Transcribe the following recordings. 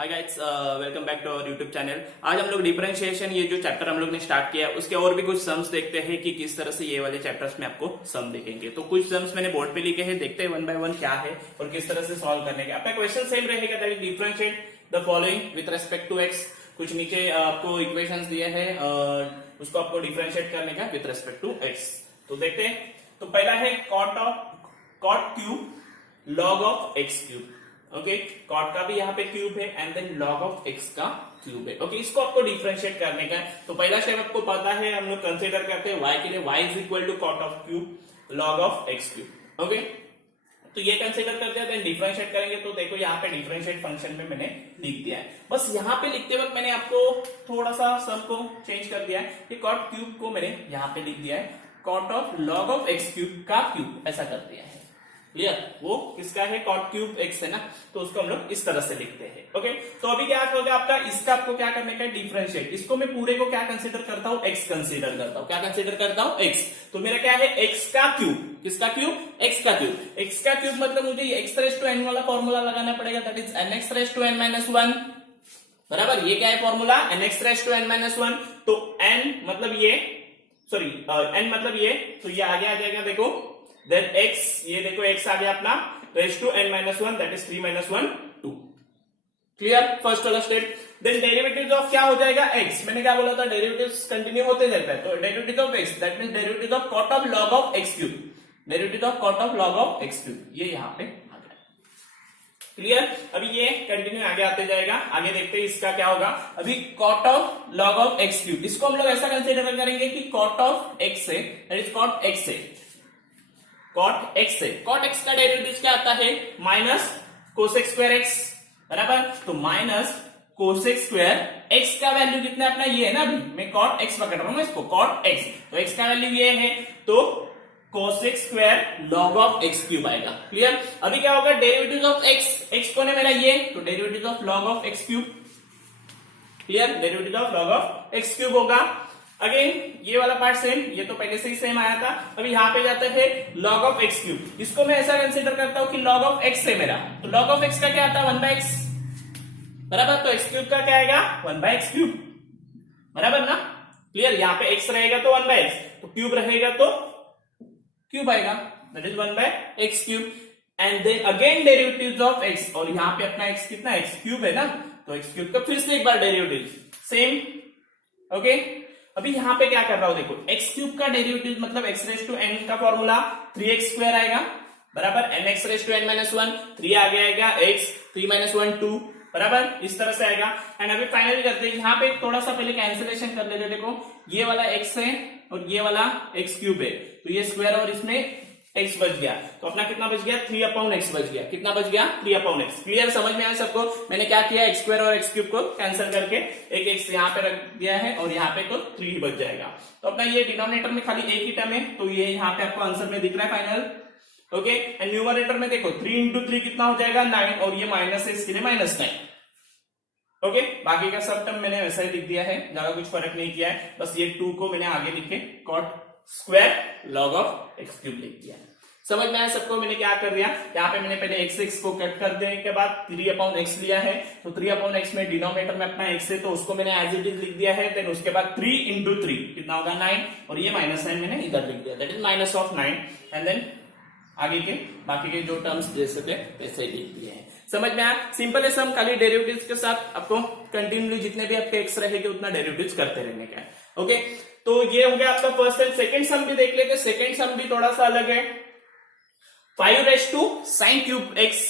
Hi guys, welcome back to our YouTube channel. आज हम लोग डिफरेंशिएशन ये जो चैप्टर हम लोग ने स्टार्ट किया है उसके और भी कुछ सम्स देखते हैं कि किस तरह से ये वाले चैप्टर्स में आपको सम दिखेंगे। तो कुछ सम्स मैंने बोर्ड पे लिखे हैं, देखते हैं वन बाय वन क्या है और किस तरह से सॉल्व करने का। आपका क्वेश्चन सेम रहेगा, that is differentiate the following with respect to X. कुछ नीचे आपको इक्वेशंस दिए हैं, उसको आपको डिफरेंशिएट करने का विद रेस्पेक्ट टू एक्स। तो देखते हैं। तो पहला है cot cube log of x cube. Okay, cot का भी यहाँ पे क्यूब है and then log of X का क्यूब है। ओके, इसको आपको डिफरेंशिएट करने का है। तो पहला स्टेप आपको पता है, हम लोग कंसीडर करते हैं y के लिए, y is equal to cot of cube log of x cube. Okay, तो ये कंसीडर करते हैं, देन डिफरेंशिएट करेंगे। तो देखो यहाँ पे डिफरेंशिएट फंक्शन में मैंने लिख दिया है। बस यहाँ पे लिखते वक्त मैंने आपको थोड़ा सा सम को चेंज कर दिया है कि कॉट क्यूब को मैंने यहाँ पे लिख दिया है cot of log of x cube का क्यूब, ऐसा कर दिया है। क्लियर? वो किसका है? कॉट क्यूब एक्स है ना, तो उसको हम लोग इस तरह से लिखते हैं। ओके, तो अभी क्या होगा आपका, इसका आपको क्या करने का है? डिफरेंशिएट। इसको मैं पूरे को क्या कंसीडर करता हूँ? एक्स कंसीडर करता हूँ। क्या कंसीडर करता हूँ? एक्स। तो मेरा क्या है? एक्स का क्यूब। किसका क्यूब? एक्स का क्यूब। एक्स का क्यूब मतलब मुझे एक्स रेज टू एन वाला फॉर्मूला लगाना पड़ेगा, that is n x raise to n minus one. बराबर, ये क्या है formula? N x raise to n minus one. तो एन मतलब ये, सॉरी एन मतलब ये, तो ये आगे आ जाएगा देखो, देन x, ये देखो x आ गया अपना raise to n minus one, that is 3 minus 1 2। Clear? First वाला स्टेप। देन डेरिवेटिव ऑफ क्या हो जाएगा? x। मैंने क्या बोला था? डेरिवेटिव्स कंटिन्यू होते जाता है। तो derivative of x that means derivative of cot of log of x cube. Derivative of cot of log of x cube, ये यहां पे आ गया। क्लियर? अभी ये कंटिन्यू आगे आते जाएगा। आगे देखते हैं इसका क्या होगा। अभी cot of log of x cube, इसको हम लोग ऐसा कंसीडर करेंगे कि कॉट ऑफ x से, दैट इज कॉट x से, कॉट एक्स से, कॉट एक्स का डेरिवेटिव क्या आता है? Minus cosec square x. बराबर, तो माइनस कोसेक स्क्वायर एक्स का वैल्यू कितना अपना ये है ना, अभी मैं कॉट एक्स पकड़ रहा हूं इसको, कॉट एक्स, तो एक्स का वैल्यू ये है, तो cosec square log of x cube आएगा। क्लियर? अभी क्या होगा? डेरिवेटिव ऑफ एक्स, एक्स कौन है मेरा? ये, तो derivative of log of x cube. Clear? Derivative of log of x cube होगा। अगेन ये वाला पार्ट सेम, ये तो पहले से ही सेम आया था। अभी यहाँ पे जाता है लॉग ऑफ एक्स क्यूब। इसको मैं ऐसा कंसीडर करता हूं कि लॉग ऑफ एक्स है मेरा, तो लॉग ऑफ एक्स का क्या आता है? 1 बाय एक्स। बराबर, तो एक्स क्यूब का क्या आएगा? 1 बाय एक्स क्यूब। बराबर ना? क्लियर? यहाँ पे एक्स रहेगा तो 1 बाय एक्स, तो क्यूब रहेगा तो क्यूब आएगा, that is 1 by x cube. And then again derivative of x, और यहाँ पे अपना एक्स कितना? एक्स क्यूब है ना, तो एक्स क्यूब का फिर से एक बार डेरिवेटिव सेम। ओके, अभी यहां पे क्या कर रहा हूं देखो, एक्स क्यूब का डेरिवेटिव मतलब एक्स रेज टू एन का फॉर्मूला 3x स्क्वायर आएगा। बराबर, n x raise to n minus one, 3 आगे आएगा, x 3 माइनस 1 2। बराबर, इस तरह से आएगा। एंड अभी फाइनली करते हैं, यहाँ पे थोड़ा सा पहले कैंसिलेशन कर लेते। देखो ये वाला x है और ये वाला x क्यूब है, तो ये स्क्वायर और इसमें x बच गया, तो अपना कितना बच गया? 3 अपॉन x बच गया। कितना बच गया? 3 अपॉन x। क्लियर? समझ में आया सबको? मैंने क्या किया, x स्क्वायर और x क्यूब को कैंसिल करके एक x यहाँ पे रख दिया है और यहाँ पे तो 3 ही बच जाएगा। तो अपना ये डिनोमिनेटर में खाली एक ही टर्म है, तो ये यहाँ पे आपको आंसर में दिख रहा है फाइनल। ओके, एंड न्यूमरेटर में देखो 3 इंटू 3 कितना हो जाएगा? 9, और ये माइनस है, इसके लिए -9। ओके, बाकी का सब टर्म मैंने वैसा ही लिख दिया है, ज्यादा कुछ फर्क नहीं किया है। बस ये 2 को मैंने आगे लिख के cot square log of x cube लिख दिया है। समझ में आया सबको? मैंने क्या कर दिया, यहाँ पे मैंने पहले x को कट कर देने के बाद 3 अपॉन एक्स लिया है, तो 3 अपॉन एक्स में डिनोमिनेटर में अपना x है, तो उसको मैंने एज इट इज लिख दिया है। देन उसके बाद 3 इंटू 3 कितना होगा? 9, और ये -9 मैंने इधर लिख दिया, that is minus of 9। And then आगे के बाकी के जो टर्म्स जैसे थे वैसे ही लिख दिए हैं। समझ में आया? सिंपल है सम, खाली डेरिवेटिव्स के साथ आपको कंटिन्यूली जितने भी आपके एक्स रहेंगे उतना डेरिवेटिव्स करते रहने का है। ओके, तो ये हो गया आपका फर्स्ट एंड सेकंड सम भी देख लेते। सेकंड सम भी थोड़ा सा अलग है। 5 raise to sine cube x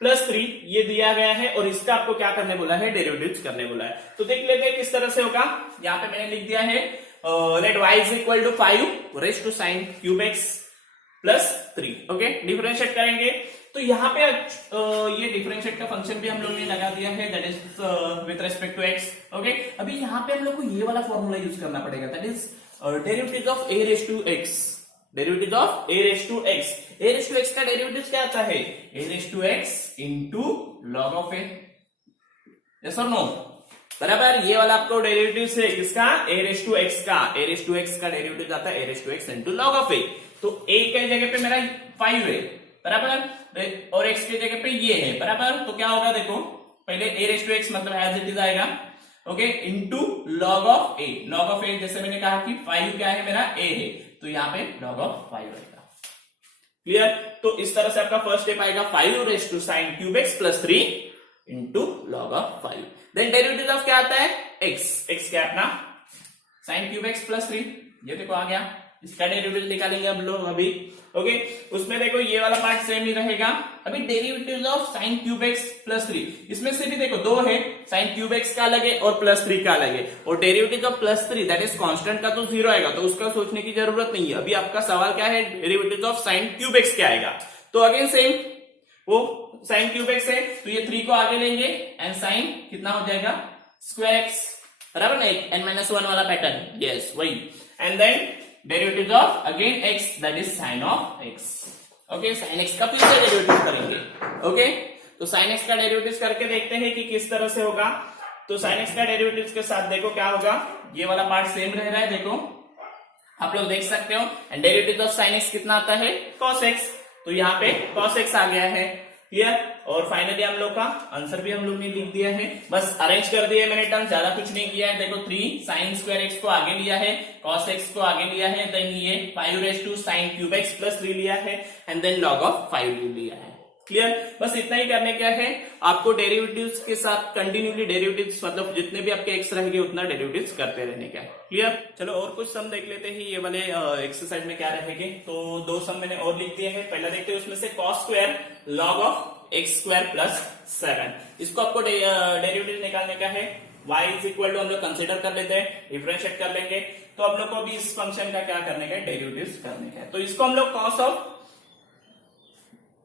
plus 3 ये दिया गया है, और इसका आपको क्या करने बोला है? डेरिवेटिव्स करने बोला है। तो देख लेते हैं किस तरह से होगा। यहाँ पे मैंने लिख दिया है let y is equal to 5 raise to sine cube x plus 3। Okay, differentiate करेंगे तो यहाँ पे ये डिफरेंशिएट का फंक्शन भी हम लोग ने लगा दिया है, that is with respect to x. Okay, अभी यहाँ पे हम लोग को ये वाला फॉर्मूला यूज करना पड़ेगा, that is derivative of a raise to x। Derivative of a raise to x, a raise to x का डेरिवेटिव क्या आता है? a raise to x into log of a। Yes और नो? बराबर, ये वाला आपको डेरिवेटिव से किसका? a रेज टू x का, a रेज टू x का डेरिवेटिव आता है a raise to x into log of a। तो a के जगह पे मेरा 5 है, बराबर, और x के जगह पे ये है। बराबर, तो क्या होगा देखो, पहले a रेस टू x मतलब एज इट इज आएगा, okay, into log of a। Log of a जैसे मैंने कहा कि 5 क्या है मेरा a है, तो यहाँ पे लॉग ऑफ 5 आएगा। क्लियर? तो इस तरह से आपका फर्स्ट स्टेप आएगा 5 raise to sine cube x plus 3 into log of 5। Then derivative of क्या आता है x क्या अपना साइन क्यूब एक्स प्लस 3, ये देखो आ गया, इसका डेरिवेटिव निकालेंगे हम लोग अभी, ओके। उसमें देखो ये वाला पार्ट सेम ही रहेगा। अभी derivative of sign cube x plus 3, इसमें से भी देखो दो है, साइन क्यूब एक्स का अलग है और प्लस 3 का अलग है, और derivative of plus 3 that is constant का तो 0 आएगा, तो उसका सोचने की जरूरत नहीं है। अभी आपका सवाल क्या है, derivative of sign cube x क्या आएगा। तो अगेन सेम, वो साइन क्यूब एक्स है तो ये 3 को आगे लेंगे एंड साइन कितना हो जाएगा स्क्वायर एक्स, बराबर ना, n-1 वाला पैटर्न, यस वही। And then derivative of again x that is sine of x, okay. Sine x का फिर से डेरिवेटिव करेंगे, ओके। तो साइन x का डेरिवेटिव करके देखते हैं कि किस तरह से होगा। तो साइन x का डेरिवेटिव के साथ देखो क्या होगा, ये वाला पार्ट सेम रह रहा है, देखो आप लोग देख सकते हो। And derivative of sine x कितना आता है cos x, तो यहाँ पे cos x आ गया है, क्लियर। और फाइनली हम लोग का आंसर भी हम लोग ने लिख दिया है, बस अरेंज कर दिया है मैंने टर्म, ज्यादा कुछ नहीं किया है। देखो 3 साइन स्क्वायर एक्स को आगे लिया है, cos x को आगे लिया है, देन ये 5 raise to sine cube x plus 3 लिया है, एंड देन लॉग ऑफ 5 लिया है, क्लियर। बस इतना ही करने क्या है, आपको डेरिवेटिव्स के साथ कंटिन्यूली डेरिवेटिव्स मतलब जितने भी आपके एक्स रहेंगे उतना डेरिवेटिव्स करते रहने का, क्लियर। चलो और कुछ सम देख लेते हैं ये वाले एक्सरसाइज में क्या रहेंगे। तो 2 सम मैंने और लिख दिए हैं। पहला देखते हैं उसमें से cos square log of x square plus 7, इसको आपको डेरिवेटिव निकालने का है। y इज इक्वल टू हम लोग कंसिडर कर लेते हैं, डिफरेंशिएट कर लेंगे। तो हम लोग को अभी इस फंक्शन का क्या करने का है, डेरिवेटिव करने का है। तो इसको हम लोग cos ऑफ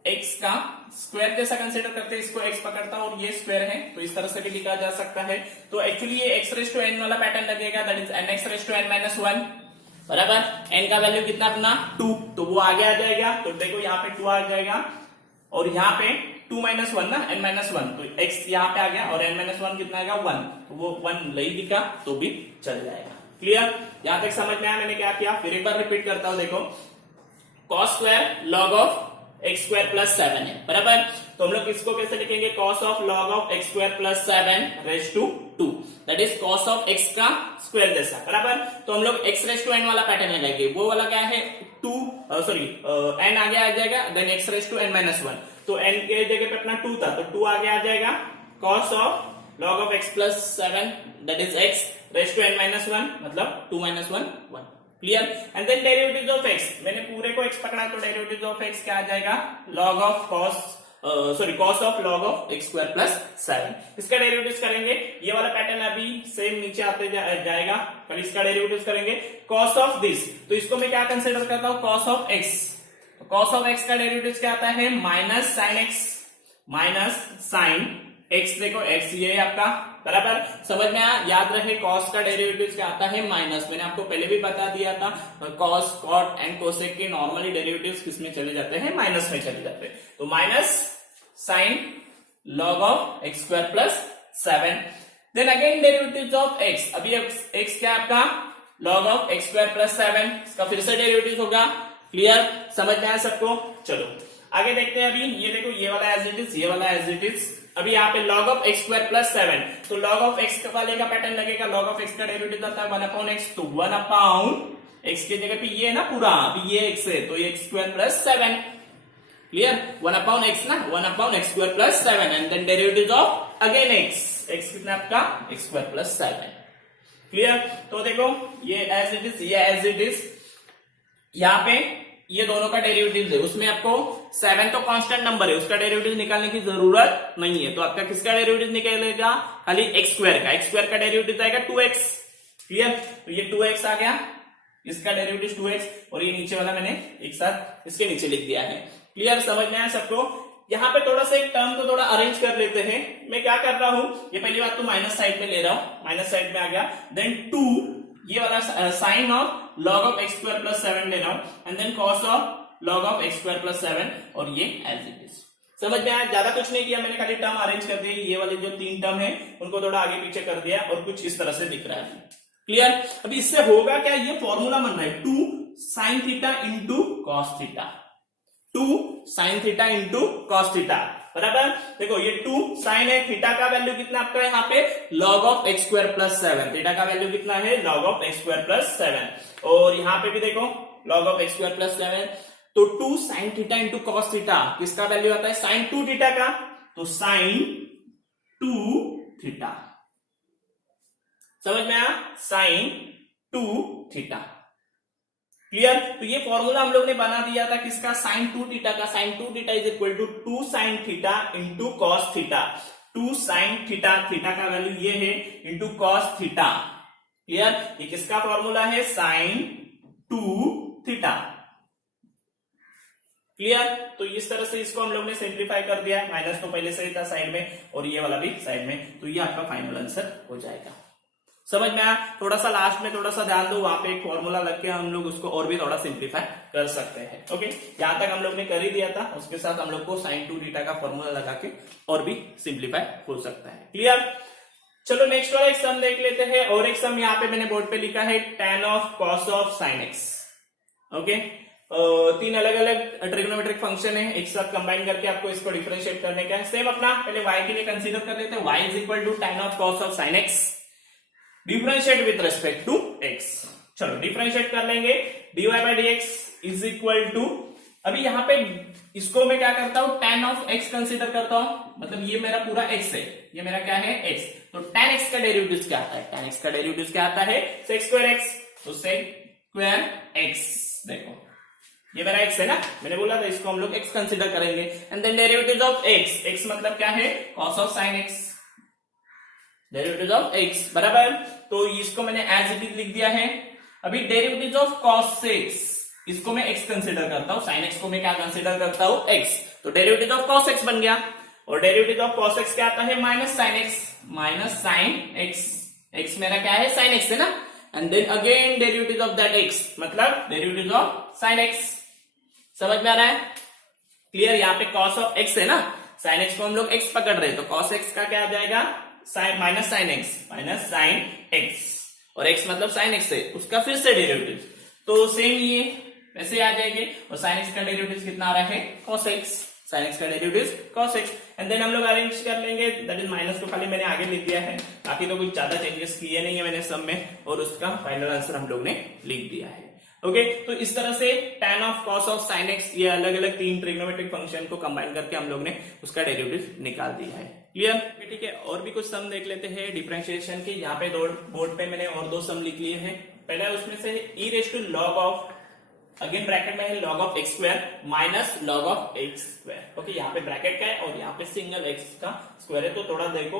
x का स्क्वायर जैसा कंसीडर करते हैं, इसको x पकड़ता और ये स्क्वायर है, तो इस तरह से भी लिखा जा सकता है। तो एक्चुअली ये x रेस टू n वाला पैटर्न लगेगा, that is nx raise to n-1, बराबर। n का वैल्यू कितना अपना 2, तो वो आगे आ जाएगा। तो देखो यहाँ पे 2 आ जाएगा और यहाँ पे 2-1 ना, n-1, तो x यहाँ पे आ गया और n-1 कितना आएगा 1, तो वो 1 नहीं दिखा तो भी चल जाएगा, क्लियर। यहाँ तक समझ में आया मैंने क्या किया, फिर एक बार रिपीट करता हूं। देखो cos square log of x square plus 7 है, बराबर। तो हम लोग इसको कैसे लिखेंगे, cos of log of x square plus 7 raise to 2, that is cos of x का स्क्वायर जैसा, बराबर। तो हम लोग x रेस टू n वाला पैटर्न लगाएंगे, वो वाला क्या है n आगे आ जाएगा, then x raise to n-1, तो n के जगह पे अपना 2 था तो 2 आगे आ जाएगा, cos of log of x plus 7 that is x raise to n-1 मतलब 2-1, 1, clear. And then derivative of x, मैंने पूरे को x पकड़ा तो डेरिवेटिव ऑफ x क्या आ जाएगा, log of cos of log of x square plus 7, इसका डेरिवेटिव करेंगे। ये वाला पैटर्न अभी सेम नीचे आते जाएगा, कल इसका डेरिवेटिव करेंगे। cos ऑफ दिस, तो इसको मैं क्या कंसीडर करता हूं, cos ऑफ x, तो cos ऑफ x का डेरिवेटिव क्या आता है, minus sine x, minus sine x, देखो x ये है आपका, बराबर। समझ में आया, याद रहे cos का डेरिवेटिव क्या आता है माइनस, मैंने आपको पहले भी बता दिया था, cos cot एंड कोसेक के नॉर्मली डेरिवेटिव्स किसमें चले जाते हैं, माइनस में चले जाते हैं। तो minus sine log of x square plus 7, then again derivative of x, अभी x क्या आपका log of x square plus 7, इसका फिर से डेरिवेटिव होगा, क्लियर, समझ में आया सबको। चलो आगे देखते हैं। अभी ये देखो ये वाला एज इट इज, ये वाला एज इट इज। अभी यहाँ पे log of x square plus 7, तो log ऑफ एक्स वाले का पैटर्न लगेगा, log ऑफ एक्स का डेरिवेटिव आता है 1/x, तो 1/x की जगह पे ये है ना पूरा, अभी ये x है तो x square plus 7, clear, 1/x ना, 1/x square plus 7, and then derivative of again x कितना आपका x स्क्वायर प्लस 7, क्लियर। तो देखो ये एज इट इज, ये एज इट इज, यहाँ पे ये दोनों का डेरिवेटिव है, उसमें आपको 7 तो कांस्टेंट नंबर है, उसका डेरिवेटिव निकालने की जरूरत नहीं है। तो आपका किसका डेरिवेटिव निकलेगा, खाली एक्स स्क्वायर का, एक्स स्क्वायर का डेरिवेटिव आएगा 2x, क्लियर। तो ये 2x आ गया, इसका डेरिवेटिव 2x, और ये नीचे वाला मैंने एक साथ इसके नीचे लिख दिया है, क्लियर, समझ में आया सबको। यहाँ पे थोड़ा सा एक टर्म को थोड़ा अरेंज कर लेते हैं। मैं क्या कर रहा हूं, ये पहली बात तो माइनस साइड में ले रहा हूं, माइनस साइड में आ गया, देन 2 ये वाला sine of log of x square plus 7 ले रहा हूं, and then cos of log of x square plus 7, और ये एज इट इज। समझ में आया, ज्यादा कुछ नहीं किया मैंने, खाली टर्म अरेंज कर दिए, ये वाले जो 3 टर्म है उनको थोड़ा आगे पीछे कर दिया, और कुछ इस तरह से दिख रहा है, क्लियर। अभी इससे होगा क्या, ये फॉर्मूला बन रहा है 2 sine theta into cos theta, 2 sine theta into cos theta, बराबर। देखो ये 2 साइन है, थीटा का वैल्यू कितना आपका यहाँ पे log of x square plus 7, theta का वैल्यू कितना है log of x square plus 7, और यहाँ पे भी देखो log of x square plus 7, तो 2 sine theta into cos theta किसका वैल्यू आता है साइन 2 थीटा का, तो साइन 2 थीटा, समझ में आया, साइन 2 थीटा, क्लियर। तो ये फॉर्मूला हम लोग ने बना दिया था किसका, साइन 2 थीटा का, sine 2 theta is equal to 2 sine theta into cos theta, 2 sine theta, theta का वैल्यू ये है, इंटू कॉस थीटा, क्लियर। ये किसका फॉर्मूला है, साइन 2 थीटा, क्लियर। तो इस तरह से इसको हम लोग ने सिंप्लीफाई कर दिया है, माइनस तो पहले से ही था साइड में और ये वाला भी साइड में, तो ये आपका फाइनल आंसर हो जाएगा। समझ में आया। थोड़ा सा लास्ट में थोड़ा सा ध्यान दो, वहां पे एक फॉर्मूला लग के हम लोग उसको और भी थोड़ा सिंप्लीफाई कर सकते हैं। ओके, यहां तक हम लोग ने कर ही दिया था, उसके साथ हम लोग को साइन 2 थीटा का फॉर्मूला लगा के और भी सिंप्लीफाई हो सकता है, क्लियर। चलो नेक्स्ट वाला एक सम देख लेते हैं, और एक सम यहाँ पे मैंने बोर्ड पे लिखा है tan of cos of sin x। Okay, 3 अलग अलग ट्रिग्नोमेट्रिक फंक्शन है, एक साथ कंबाइन करके आपको इसको डिफरेंशिएट करने का है। सेम अपना पहले y के लिए कंसीडर कर लेते हैं, y is equal to tan of cos of sin x, differentiate with respect to x। चलो डिफरेंशिएट कर लेंगे, dy by dx is equal to, अभी यहाँ पे इसको मैं क्या करता हूं, tan ऑफ x कंसीडर करता हूं, मतलब ये मेरा पूरा x है, ये मेरा क्या है x, तो tan x का डेरिवेटिव क्या आता है, tan x का डेरिवेटिव क्या आता है sec स्क्वायर x, तो sec स्क्वायर x, देखो ये मेरा x है ना, मैंने बोला था इसको हम लोग x कंसीडर करेंगे, and then derivative of x, x मतलब क्या है cos of sin x, derivative of x, बराबर। तो इसको मैंने एज इट इज लिख दिया है। अभी डेरिवेटिव ऑफ cos x, इसको मैं x कंसीडर करता हूं, sin x को मैं क्या कंसीडर करता हूं x, तो डेरिवेटिव ऑफ cos x बन गया, और डेरिवेटिव ऑफ cos x क्या आता है minus sin x, minus sin x, x मेरा क्या है sin x है ना, and then again derivative of that x, मतलब डेरिवेटिव ऑफ sin x, समझ में आ रहा है, क्लियर। यहाँ पे cos ऑफ x है ना, sin x को हम लोग x पकड़ रहे हैं, तो cos x का क्या आ जाएगा minus sine x, minus sine x, और x मतलब साइन एक्स है, उसका फिर से डेरिवेटिव, तो सेम ये वैसे आ जाएंगे, और साइन एक्स का डेरिवेटिव कितना आ रहा है cos x, साइन एक्स का derivative cos x, and then हम लोग अरेंज कर लेंगे, दैट इज माइनस को खाली मैंने आगे लिख दिया है, बाकी तो कुछ ज्यादा चेंजेस किए नहीं है मैंने सब में, और उसका फाइनल आंसर हम लोग ने लिख दिया है। ओके, तो इस तरह से tan of cos of sin x, ये अलग अलग 3 ट्रिग्नोमेट्रिक फंक्शन को कंबाइन करके हम लोग ने उसका डेरिवेटिव निकाल दिया है, क्लियर। ठीक है, और भी कुछ सम देख लेते हैं डिफरेंशिएशन के। यहाँ पे बोर्ड पे मैंने और 2 सम लिख लिए हैं। पहला उसमें से e raise to log of, again bracket में है log of x square minus log of x square. Okay, यहाँ पे ब्रैकेट का है और यहाँ पे सिंगल x का स्क्वायर है, तो थोड़ा देखो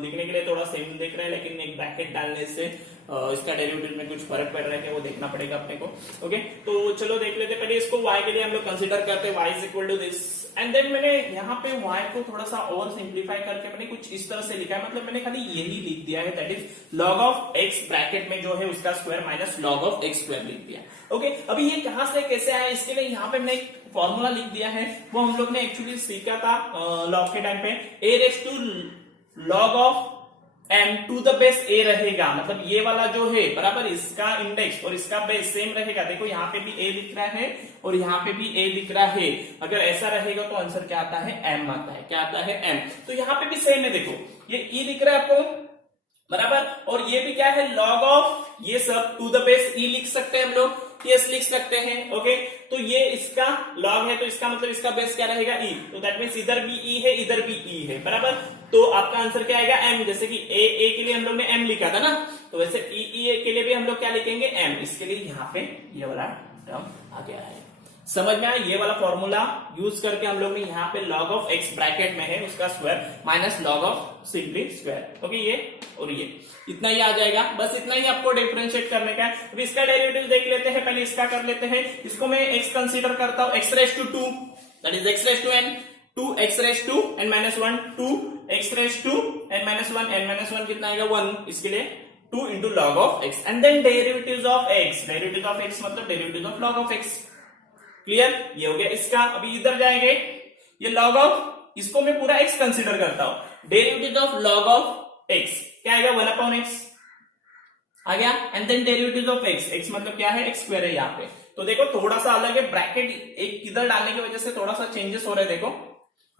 दिखने के लिए थोड़ा सेम दिख रहा है, लेकिन एक ब्रैकेट डालने से इसका डेरिवेटिव में कुछ फर्क पड़ रहा है, वो देखना पड़ेगा अपने को। ओके, तो चलो देख लेते, पहले इसको y के लिए हम लोग कंसीडर करते हैं, y is equal to this, and then मैंने यहाँ पे y को थोड़ा सा और सिंप्लीफाई करके मैंने कुछ इस तरह से लिखा है, मतलब मैंने खाली यही लिख दिया है, that is log of x bracket में जो है उसका square minus log of x square लिख दिया। ओके, अभी ये कहां से कैसे आया, इसके लिए यहाँ पे मैंने एक फॉर्मूला लिख दिया है, वो हम लोग ने एक्चुअली सीखा था लॉग के टाइम पे, a raise to log of m to the base a रहेगा, मतलब ये वाला जो है बराबर, इसका इंडेक्स और इसका बेस सेम रहेगा। देखो यहाँ पे भी a लिख रहा है और यहाँ पे भी a लिख रहा है, अगर ऐसा रहेगा तो आंसर क्या आता है m आता है, क्या आता है m, तो यहाँ पे भी सेम है, देखो ये e लिख रहा है आपको बराबर, और ये भी क्या है log ऑफ, ये सब टू द बेस e लिख सकते हैं हम लोग, yes लिख सकते हैं। ओके, तो ये इसका log है, तो इसका मतलब इसका बेस क्या रहेगा e, तो दैट मींस इधर भी e है इधर भी e है बराबर, तो आपका आंसर क्या आएगा m, जैसे कि a के लिए हम लोग ने m लिखा था ना, तो वैसे e के लिए भी हम लोग क्या लिखेंगे m, इसके लिए यहाँ पे ये वाला टर्म आ गया है, समझ में आया। ये वाला फॉर्मूला यूज करके हम लोग ने यहाँ पे log ऑफ x ब्रैकेट में है उसका square minus log of simply square, okay, ये और ये इतना ही आ जाएगा, बस इतना ही आपको डिफरेंशिएट करने का है। अब इसका डेरिवेटिव देख लेते हैं, पहले इसका कर लेते हैं, इसको मैं x कंसीडर करता हूं, x raise to 2, that is x raise to n, 2x raise to n minus 1, 2x raise to n minus 1, n minus 1 कितना आएगा 1, इसके लिए 2 into log of x, and then derivative of x, derivative of x मतलब derivative of log of x, clear, ये हो गया इसका। अभी इधर जाएंगे, ये log ऑफ, इसको मैं पूरा x कंसीडर करता हूं, derivative of log of x क्या आएगा 1/x आ गया, and then derivative of x, x मतलब क्या है x स्क्वायर है यहाँ पे, तो देखो थोड़ा सा अलग है, ब्रैकेट एक किधर डालने की वजह से थोड़ा सा चेंजेस हो रहे हैं, देखो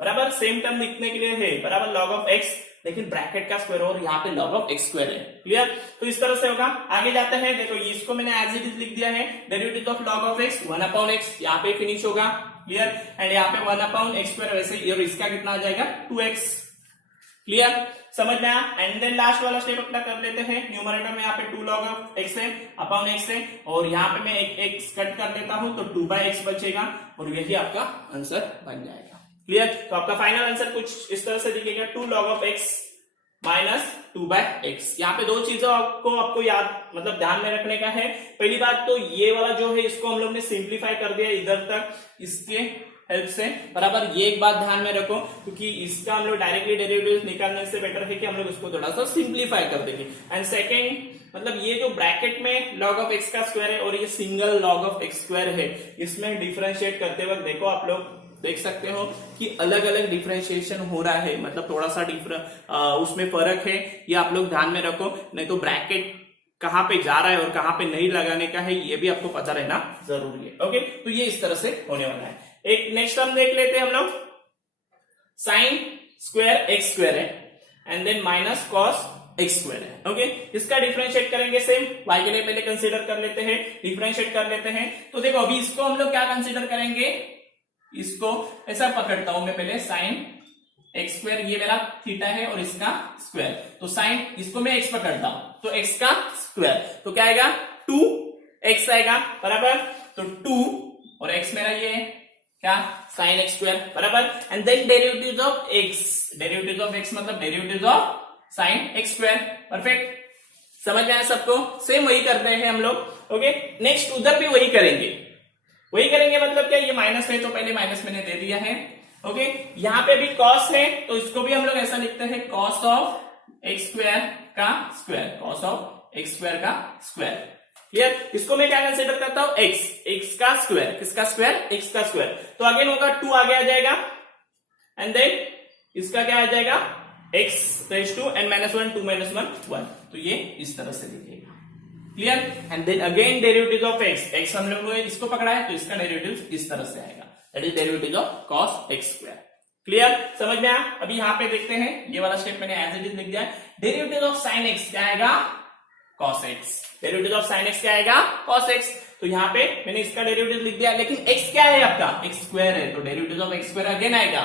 बराबर सेम टर्म लिखने के लिए है बराबर लॉग ऑफ एक्स, लेकिन ब्रैकेट का स्क्वायर और यहाँ पे लॉग ऑफ एक्स स्क्वायर है। क्लियर? तो इस तरह से होगा। आगे जाते हैं, देखो इसको मैंने एज इट इज लिख दिया है, derivative of log of x 1/x, यहाँ पे फिनिश होगा। क्लियर? एंड यहाँ पे 1/x स्क्वायर वैसे ही, और इसका कितना आ जाएगा 2x। क्लियर? समझ में आया? एंड देन लास्ट वाला स्टेप अपना कर लेते हैं। न्यूमरेटर में यहाँ पे 2 log ऑफ x है अपॉन x है, और यहाँ पे मैं एक x कट कर देता हूं तो 2/x बचेगा, और यही आपका आंसर बन जाएगा। क्लियर? तो आपका फाइनल आंसर कुछ इस तरह से दिखेगा, 2 log of x minus 2/x। यहाँ पे दो चीजों आपको याद मतलब ध्यान में रखने का है। पहली बात तो ये वाला जो है इसको हम लोग ने सिंप्लीफाई कर दिया इधर तक इसके हेल्प से बराबर। ये एक बात ध्यान में रखो, क्योंकि इसका हम लोग डायरेक्टली डेरिवेटिव निकालने से बेटर है कि हम लोग उसको थोड़ा सा सिंप्लीफाई कर देंगे। एंड सेकेंड मतलब ये जो ब्रैकेट में log ऑफ x का स्क्वायर है और ये single log of x square है, इसमें डिफरेंशिएट करते वक्त देखो आप लोग देख सकते हो कि अलग अलग डिफरेंशिएशन हो रहा है, मतलब थोड़ा सा उसमें फर्क है, ये आप लोग ध्यान में रखो। नहीं तो ब्रैकेट कहां पे जा रहा है और कहां पे नहीं लगाने का है ये भी आपको पता रहना जरूरी है। ओके, तो ये इस तरह से होने वाला है। एक नेक्स्ट टर्म देख लेते हैं हम लोग, साइन स्क्वायर एक्स स्क्वायर है and then minus cos x square है। ओके, इसका डिफरेंशिएट करेंगे सेम, वाई के लिए पहले कंसीडर कर लेते हैं, डिफरेंशिएट कर लेते हैं। तो देखो अभी इसको हम लोग क्या कंसीडर करेंगे, इसको ऐसा पकड़ता हूं मैं पहले, साइन एक्स स्क्वायर, ये मेरा थीटा है और इसका स्क्वायर, तो साइन इसको मैं एक्स पकड़ता हूं तो एक्स का स्क्वायर, तो क्या आएगा 2x आएगा बराबर। तो 2 और x मेरा ये है क्या साइन एक्स स्क्वायर बराबर। And then derivative of x, derivative of x मतलब derivative of sine x square. Perfect, समझ में आया सबको? सेम वही कर रहे हैं हम लोग। ओके, नेक्स्ट उधर भी वही करेंगे, वही करेंगे मतलब क्या, ये माइनस है तो पहले माइनस मैंने दे दिया है। ओके, यहाँ पे भी कॉस है तो इसको भी हम लोग ऐसा लिखते हैं, कॉस ऑफ एक्स स्क्वायर का square, cos of x square का स्क्वायर। क्लियर? इसको मैं क्या कंसीडर करता हूं, एक्स का स्क्वायर, किसका स्क्वायर, एक्स का स्क्वायर। तो अगेन होगा 2 आगे आ जाएगा एंड देन इसका क्या आ जाएगा x raise to n minus 1, 2 minus 1, तो ये इस तरह से दिखेगा। Clear? And then again derivative of x हम लोग इसको पकड़ा है तो इसका डेरिवेटिव इस तरह से आएगा, that is derivative of cos x square. Clear? समझ में आया? अभी यहाँ पे देखते हैं, ये वाला स्टेप मैंने एज इट इज लिख दिया है। डेरिवेटिव ऑफ साइन एक्स क्या आएगा, cos x. Derivative of sine x क्या आएगा, कॉस एक्स। तो यहाँ पे मैंने इसका डेरिवेटिव लिख दिया, लेकिन एक्स क्या है आपका, एक्स स्क्वायर है, तो derivative of x square again आएगा,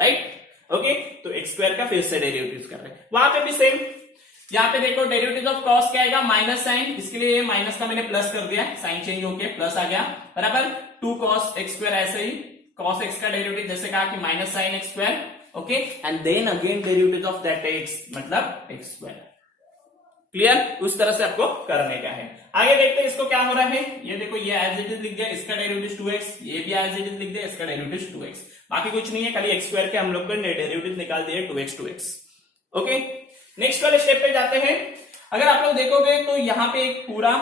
राइट? ओके, तो एक्स स्क्वायर का फिर से डेरिवेटिव कर रहे हैं। वहां पे भी सेम, यहाँ पे देखो डेरिवेटिव ऑफ कॉस क्या आएगा, माइनस साइन, इसके लिए माइनस का मैंने प्लस कर दिया, साइन चेंज होके प्लस आ गया बराबर। 2 कॉस एक्स स्क्वायर, ऐसे ही कॉस एक्स का डेरिवेटिव जैसे कहा कि minus sine x square. Okay, and then again derivative of that x मतलब एक्स स्क्वायर। क्लियर? उस तरह से आपको करने का है। आगे देखते हैं इसको क्या हो रहा है। ये देखो ये एज इट इज लिख दिया, इसका डेरिवेटिव 2x, ये भी एज इट इज लिख दिया, इसका डेरिवेटिव 2x, बाकी कुछ नहीं है, खाली एक्स स्क्वायर के हम लोग को डेरिवेटिव निकाल दिए 2x। ओके, नेक्स्ट वाले स्टेप पे जाते हैं। अगर आप लोग देखोगे तो यहाँ पे एक पूरा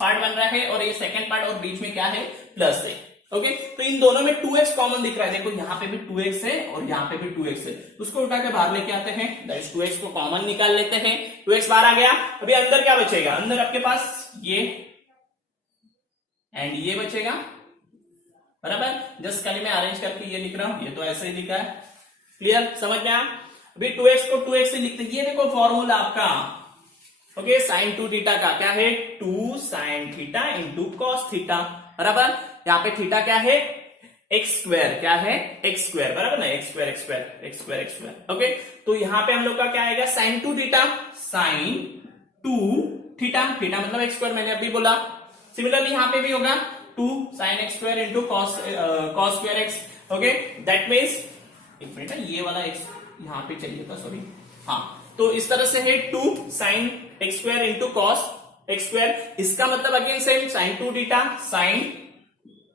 पार्ट बन रहा है और ये सेकंड पार्ट, और बीच में क्या है प्लस है। ओके, तो इन दोनों में 2x कॉमन दिख रहा है, देखो यहाँ पे भी 2x है और यहाँ पे भी 2x है, उसको उठा के बाहर लेके आते हैं, दैट इज 2x को कॉमन निकाल लेते हैं। 2x बाहर आ गया, अभी अंदर क्या बचेगा, अंदर आपके पास ये एंड ये बचेगा बराबर। जस्ट खाली मैं अरेंज करके ये लिख रहा हूं, ये तो ऐसे ही लिखा है। क्लियर? समझ में आया? अभी 2x को 2x से लिखते हैं, ये देखो फॉर्मूला आपका, ओके, साइन 2 थीटा का क्या है, 2 sine theta into cos theta बराबर। यहाँ पे थीटा क्या है, एक्स स्क्वायर, क्या है एक्स स्क्वायर बराबर ना, x square x square x square x square. Okay, तो यहाँ पे हम लोग का क्या आएगा, sine 2 theta, sine 2 theta, theta मतलब एक्स स्क्वायर मैंने अभी बोला। सिमिलरली यहाँ पे भी होगा 2 sine x square into cos square x. Okay, that means, एक मिनट है, ये वाला एक्स यहाँ पे चाहिए था, सॉरी, हाँ, तो इस तरह से है 2 sine x square into cos x square. इसका मतलब again same, sine 2 theta, sine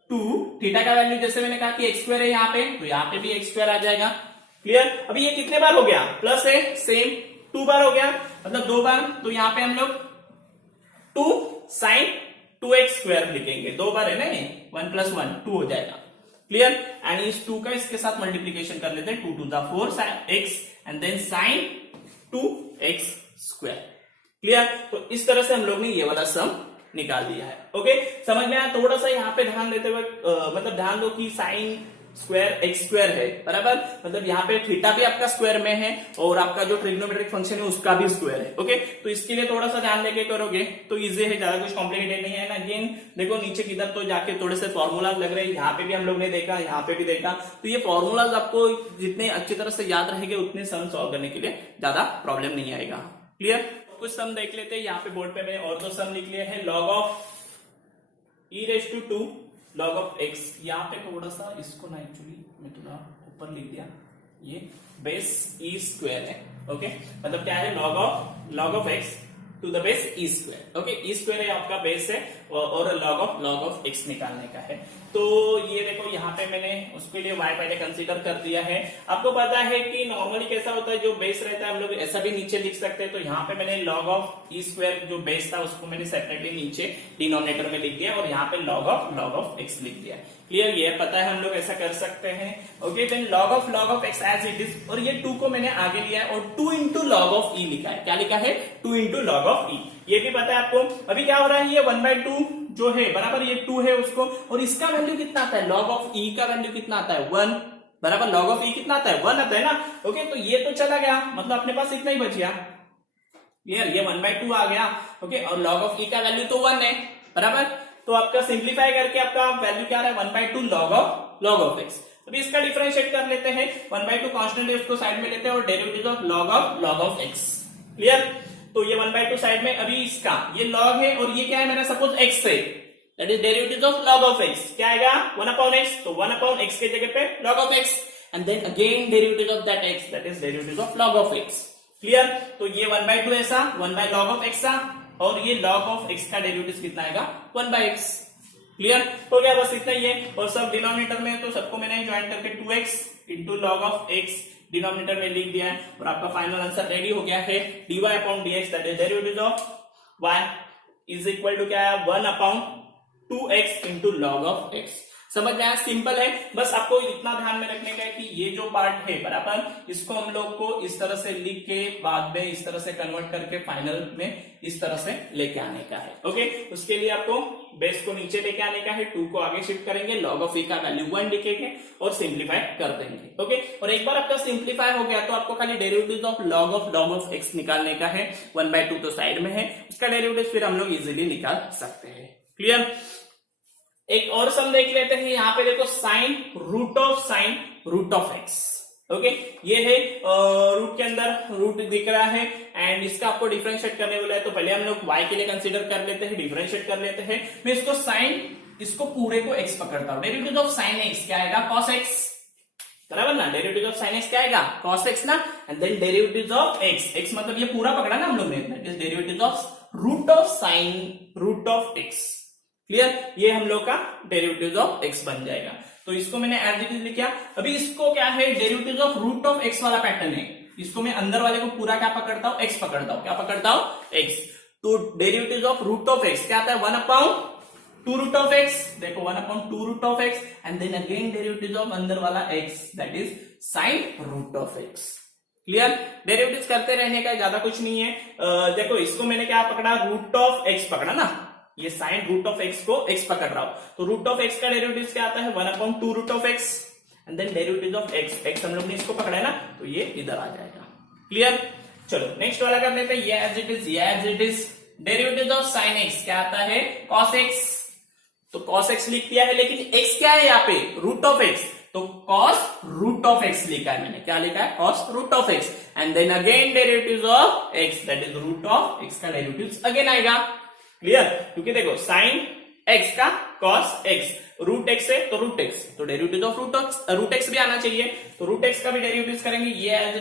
2 theta का वैल्यू जैसे मैंने कहा कि एक्स स्क्वायर है यहाँ पे, तो यहाँ पे भी एक्स स्क्वायर आ जाएगा। क्लियर? अभी ये कितने बार हो गया, प्लस है, सेम 2 बार हो गया, मतलब 2 बार, तो यहाँ पे हम लोग 2 साइन 2x स्क्वायर लिखेंगे, 2 बार है ना, 1 + 1 2 हो जाएगा। क्लियर? एंड इस 2 का इसके साथ मल्टीप्लीकेशन कर लेते हैं, 2 to the 4 x and then sine 2x square. Clear? तो इस तरह से हम लोग ने ये वाला सम निकाल दिया है। ओके, समझ में आया? थोड़ा सा यहाँ पे ध्यान देते हुए मतलब ध्यान दो कि साइन स्क्वायर एक्स स्क्वायर है, बराबर, मतलब यहाँ पे थीटा भी आपका स्क्वायर में है और आपका जो ट्रिग्नोमेट्रिक फंक्शन है उसका भी स्क्वायर है। ओके, तो इसके लिए थोड़ा सा ध्यान देके करोगे तो इजी है, ज्यादा कुछ कॉम्प्लिकेटेड नहीं है ना। अगेन देखो नीचे किधर तो जाके थोड़े से फॉर्मूलाज लग रहे हैं, यहाँ पे भी हम लोग ने देखा, यहाँ पे भी देखा, तो ये फॉर्मूलाज आपको जितने अच्छी तरह से याद रहेंगे उतने सम सॉल्व करने के लिए ज्यादा प्रॉब्लम नहीं आएगा। क्लियर? कुछ सम देख लेते हैं। यहाँ पे बोर्ड पे मैंने और दो सम लिख लिए हैं। Log of e⁻², log of x, यहाँ पे थोड़ा सा इसको ना एक्चुअली मैं थोड़ा ऊपर लिख दिया, ये बेस ई स्क्वायर है। ओके, मतलब क्या है, log of x to the base e square. Okay, e square है आपका बेस है और लॉग ऑफ x निकालने का है। तो ये देखो यहाँ पे मैंने उसके लिए y पहले कंसीडर कर दिया है। आपको पता है कि नॉर्मली कैसा होता है, जो बेस रहता है हम लोग ऐसा भी नीचे लिख सकते हैं। तो यहाँ पे मैंने लॉग ऑफ ई स्क्वायर जो बेस था उसको मैंने सेपरेटली नीचे डिनोमिनेटर में लिख दिया और यहाँ पे लॉग ऑफ x लिख दिया। क्लियर? ये पता है हम लोग ऐसा कर सकते हैं। Okay, then log of x as it is, और ये 2 को मैंने आगे लिया है और 2 इंटू लॉग ऑफ e लिखा है। क्या लिखा है? 2 इंटू लॉग ऑफ e। ये भी पता है आपको। अभी क्या हो रहा है, ये 1/2 जो है, बराबर, ये 2 है उसको, और इसका वैल्यू कितना आता है, लॉग ऑफ e का वैल्यू कितना आता है, 1, बराबर, लॉग ऑफ e कितना आता है, 1 आता है ना। ओके, तो ये तो चला गया, मतलब अपने पास इतना ही बच गया। क्लियर? ये 1/2 आ गया। ओके, और लॉग ऑफ e का वैल्यू तो 1 है, बराबर, तो आपका सिंप्लीफाई करके आपका वैल्यू क्या आ रहा है, 1/2 लॉग ऑफ x। अभी इसका डिफरेंशिएट कर लेते हैं। 1/2 कांस्टेंट है, उसको साइड में लेते हैं और derivative of log of x। Clear? तो ये 1/2 साइड में, अभी इसका ये लॉग है और ये क्या है मेरा, सपोज x है, that is derivative of log of x। क्या आएगा, 1/x, तो 1/x के जगह पे log of x, and then again derivative of that x, that is derivative of log of x। Clear? तो ये 1/2 ऐसा, 1/log ऑफ x सा, और ये log ऑफ x का डेरिवेटिव कितना आएगा, 1/x। क्लियर हो गया? बस इतना ही है। और सब डिनोमिनेटर में, तो सबको मैंने ज्वाइन करके 2x into log of x denominator में लिख दिया है और आपका फाइनल आंसर रेडी हो गया है। dy/dx, that is derivative of y is equal to क्या है, 1/2x into log of x। समझ में आया? सिंपल है। बस आपको इतना ध्यान में रखने का है कि ये जो पार्ट है, बराबर, इसको हम लोग को इस तरह से लिख के बाद में इस तरह से कन्वर्ट करके फाइनल में इस तरह से लेके आने का है। ओके, उसके लिए आपको बेस को नीचे लेके आने का है, 2 को आगे शिफ्ट करेंगे, लॉग ऑफ e का वैल्यू 1 लिखेंगे और सिंप्लीफाई कर देंगे। ओके, और एक बार आपका सिंप्लीफाई हो गया तो आपको खाली derivative of log of x निकालने का है। 1/2 तो साइड में है, उसका डेरिवेटिव फिर हम लोग इजिली निकाल सकते हैं। क्लियर? एक और सम देख लेते हैं। यहाँ पे देखो, sine root of x। Okay, ये है रूट के अंदर रूट दिख रहा है एंड इसका आपको डिफरेंशिएट करने वाला है। तो पहले हम लोग y के लिए कंसीडर कर लेते हैं, डिफरेंशिएट कर लेते हैं। मैं इसको साइन, इसको पूरे को x पकड़ता हूं। डेरिवेटिव ऑफ साइन x क्या आएगा, cos x, बराबर ना। डेरिवेटिव ऑफ साइन x क्या आएगा, cos x ना। And then derivative of x मतलब ये पूरा पकड़ा ना हम लोग ने, that is derivative of root of x। Clear? ये हम लोग का डेरिवेटिव ऑफ x बन जाएगा। तो इसको मैंने एज इट इज लिखा। अभी इसको क्या है, derivative of root of x वाला पैटर्न है, इसको मैं अंदर वाले को पूरा क्या पकड़ता हूं, x पकड़ता हूं। क्या पकड़ता हूं, x। तो derivative of root of x क्या आता है, 1/2 रूट ऑफ x। देखो 1/2 root of x, and then again derivative of अंदर वाला x, that is sine root of x। Clear? Derivatives करते रहने का, ज्यादा कुछ नहीं है। देखो इसको मैंने क्या पकड़ा, रूट ऑफ x पकड़ा ना, ये साइन रूट ऑफ x को x पकड़ रहा हूं। तो रूट ऑफ x का डेरिवेटिव क्या आता है, 1/2 root of x, and then derivative of x हम लोग ने इसको पकड़ा है ना, तो ये इधर आ जाएगा। क्लियर? चलो नेक्स्ट वाला कर लेते हैं। ये as it is derivative of sine x क्या आता है, cos x। तो cos x लिख दिया है, लेकिन x क्या है यहाँ पे, रूट ऑफ x, तो cos रूट ऑफ x लिखा है मैंने। क्या लिखा है, cos root of x, and then again derivative of x, that is root of x का डेरिवेटिव अगेन आएगा। क्लियर? क्योंकि देखो साइन x का cos x, रूट x है तो रूट x, तो डेरिवेटिव ऑफ रूट x भी आना चाहिए। तो रूट x का भी डेरिवेटिव करेंगे, ये as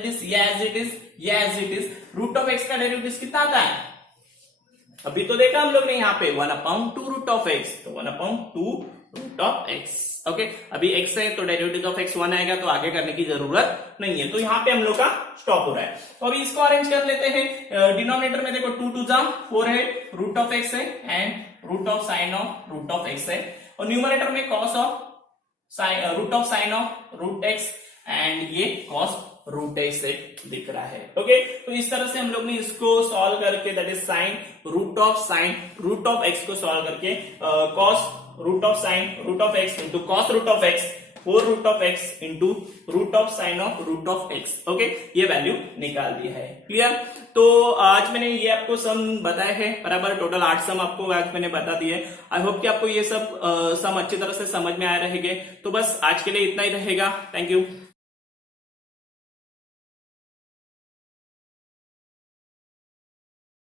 it is. Root of x का डेरिवेटिव कितना आता है, अभी तो देखा हम लोग ने यहाँ पे 1/2 रूट ऑफ x, तो 1/2 रूट ऑफ x। ओके, अभी x है तो डेरिवेटिव ऑफ x 1 आएगा, तो आगे करने की जरूरत नहीं है। तो यहाँ पे हम लोग का स्टॉप हो रहा है। तो अभी इसको अरेंज कर लेते हैं। डिनोमिनेटर में देखो 2 2 4 है, रूट ऑफ x है एंड root of sine of root of x है, और न्यूमरेटर में cos of root of sine of root x and ये कॉस रूट एक्स सेट दिख रहा है। ओके, तो इस तरह से हम लोग ने इसको सॉल्व करके, that is sine root of x को सॉल्व करके cos root of sine root of x into cos root of x four root of x into root of sine of root of x. Okay, ये value निकाल दी है। Clear? तो आज मैंने ये आपको सम बताए हैं बराबर, टोटल 8 सम आपको आज मैंने बता दिए। आई होप कि आपको ये सब सम अच्छी तरह से समझ में आए रहेंगे। तो बस आज के लिए इतना ही रहेगा। Thank you.